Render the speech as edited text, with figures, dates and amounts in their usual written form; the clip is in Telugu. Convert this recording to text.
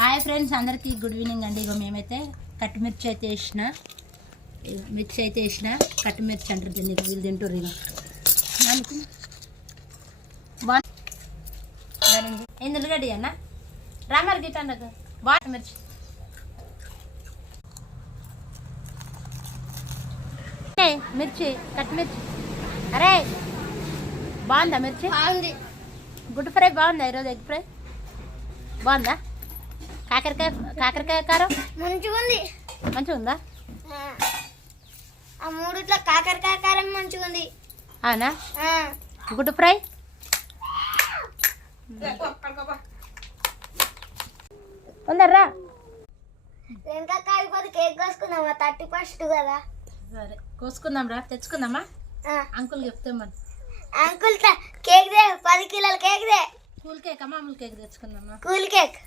హాయ్ ఫ్రెండ్స్, అందరికీ గుడ్ ఈవినింగ్ అండి. ఇగో మేమైతే కట్టుమిర్చి అయితే వేసిన, మిర్చి అయితే వేసిన, కట్టుమిర్చి అంటారు దీన్ని. వీళ్ళు తింటారు ఇక దానికి బాగుంది. ఎందుకు గడి అన్న రామర్ గిట్ట అన్నకు బాగా మిర్చి మిర్చి కట్టుమిర్చి. అరే బాగుందా మిర్చి? బాగుంది. గుడ్ ఫ్రై బాగుందా? ఈరోజు ఎగ్ ఫ్రై బాగుందా? కాకరకాయ కారం మంచిగా ఉంది. మంచిగా ఉందా? ఆ మూడిట్లో కాకరకాయ కారం మంచిగా ఉంది. అవునా? గుడ్ ఫ్రై ఉందర్రా. వెనక కాలిపోతే కేక్ కోసుకుందామా? 31st కదా. సరే కోసుకుందాం రా, తెచ్చుకుందామా? అంకుల్ చెప్తే మన అంకుల్ కేక్ దే, 10 కిలోల కేక్ దే. కూల్ కేక్, మామూలు కేక్ తెచ్చుకుందామా? Cool cake.